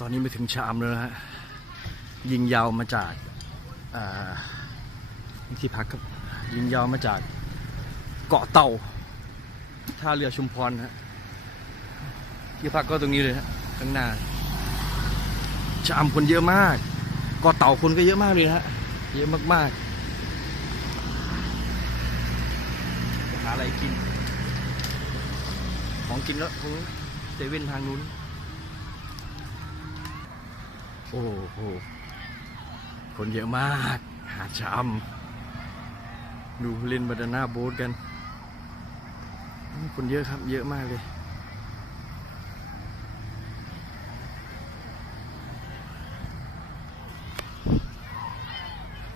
ตอนนี้มาถึงชะอำแล้วนะฮะ ยิงยาวมาจากาที่พักครับ ยิงยาวมาจากเกาะเต่าท่าเรือชุมพรฮะที่พักก็ตรงนี้เลยฮะข้างหน้าชะอำคนเยอะมากเกาะเต่าคนก็เยอะมากเลยฮะเยอะมากๆหาอะไรกิน ของกินแล้วของเซเว่นทางนู้น โอ้โห คนเยอะมาก หาชะอำดูเล่นบานาน่าโบ๊ทกัน คนเยอะครับเยอะมากเลย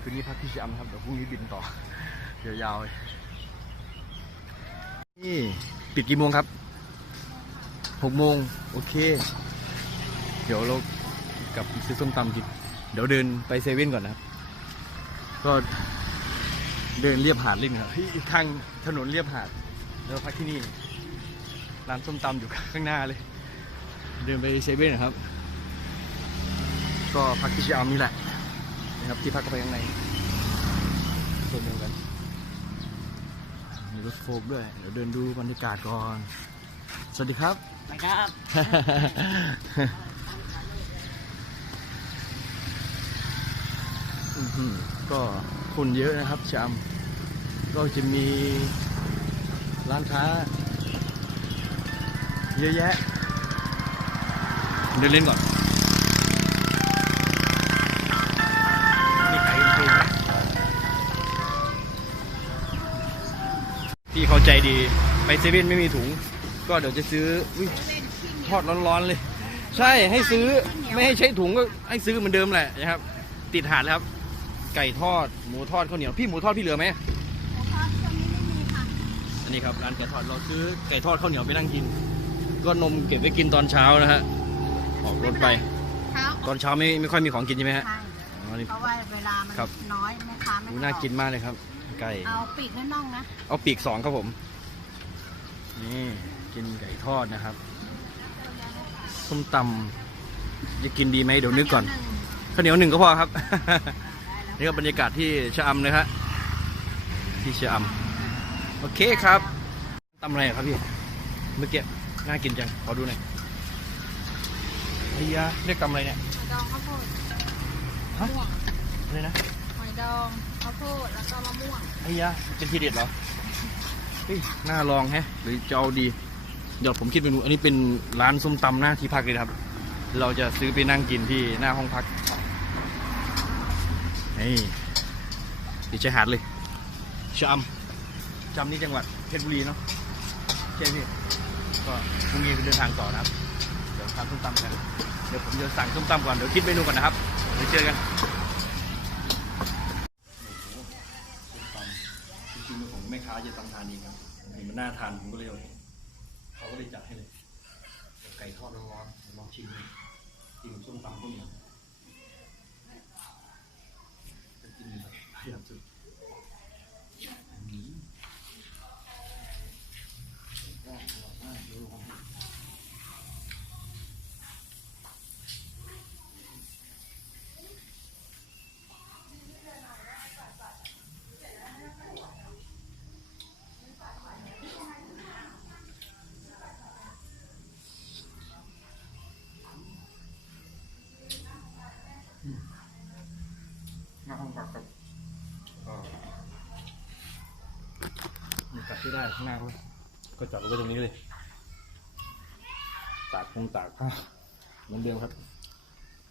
คืนนี้พักที่ชะอำครับเดี๋ยวพรุ่งนี้บินต่อยาวๆเลยนี่ ปิดกี่โมงครับหกโมงโอเค เดี๋ยวเรา กลับซื้อส้มตำกินเดี๋ยวเดินไปเซเว่นก่อนนะครับ ก็เดินเรียบหาดเล่นครับเฮ้ยทางถนนเรียบหาดแล้วพักที่นี่ร้านส้มตำอยู่ข้างหน้าเลย เดินไปเซเว่นนะครับ ก็พักที่ชะอำนี่แหละนะครับที่พักก็ไปข้างในส่วนเดียวกันมีรถโฟกด้วย เดี๋ยวเดินดูบรรยากาศก่อน สวัสดีครับ ไปครับ อื้อหือ ก็คนเยอะนะครับชามก็จะมีร้านค้า เยอะแยะ เดินเล่นก่อน มีใครเพลงไหมพี่เขาใจดี ไปเซเว่นไม่มีถุง ก็เดี๋ยวจะซื้ออยทอดร้อนๆเลย ใช่ให้ซื้อไม่ให้ใช้ถุงก็ให้ซื้อเหมือนเดิมแหละนะครับ ติดหาดแล้วครับ ไก่ทอด หมูทอดข้าวเหนียว พี่หมูทอดพี่เหลือไหมอันนี้ครับร้านไก่ทอดเราซื้อไก่ทอดข้าวเหนียวไปนั่งกิน ก็นมเก็บไว้กินตอนเช้านะฮะออกรถไป เช้าตอนเช้าไม่ไม่ค่อยมีของกินใช่ไหมฮะใช่อ๋อนี่ เพราะว่าเวลามันครับ น้อยแม่ค้าไม่ดูน่ากินมากเลยครับ ไก่ เอาปีกและน่องนะเอาปีกสองครับผม นี่กินไก่ทอดนะครับ ส้มตำจะกินดีไหมเดี๋ยวนึกก่อน ข้าวเหนียวหนึ่งก็พอครับ นี่ก็บรรยากาศที่ชะอำนะครับที่ชะอำโอเคครับตำอะไรอะครับพี่เมื่อกี้น่ากินจังขอดูหน่อยไอ้ยาเรียกตำอะไรเนี่ยหอยดองข้าวโพดฮะม่วงอะไรนะหอยดองข้าวโพดแล้วก็มะม่วงไอ้ยาเป็นทีเด็ดเหรอเฮ้ยน่าลองแฮะ หรือจะเอาดีเดี๋ยวผมคิดเมนูอันนี้เป็นร้านส้มตำหน้าที่พักเลยนะครับ เราจะซื้อไปนั่งกินที่หน้าห้องพัก นี่ที่ชายหาดเลยชะอำชะอำนี่จังหวัดเพชรบุรีเนาะใช่พี่ก็พรุ่งนี้เดินทางต่อนะครับเดี๋ยวทานส้มตำกันเดี๋ยวผมจะสั่งส้มตำก่อนเดี๋ยวคิดเมนูก่อนนะครับเดี๋ยวเจอกันจริงๆผมแม่ค้าจะตำทานเองครับเห็นมันน่าทานผมก็เลยเอาเขาก็เลยจัดให้เลยไก่ทอดร้อนๆลองชิมดูกินส้มตำพวกนี้จะ กินพยายามสุดอื ข้าวห้องผักครับก็มีตัดที่ได้ข้างหน้าเขาก็จอดรถไว้ตรงนี้เลยตากคงตากผ้าเหมือนเดิมครับ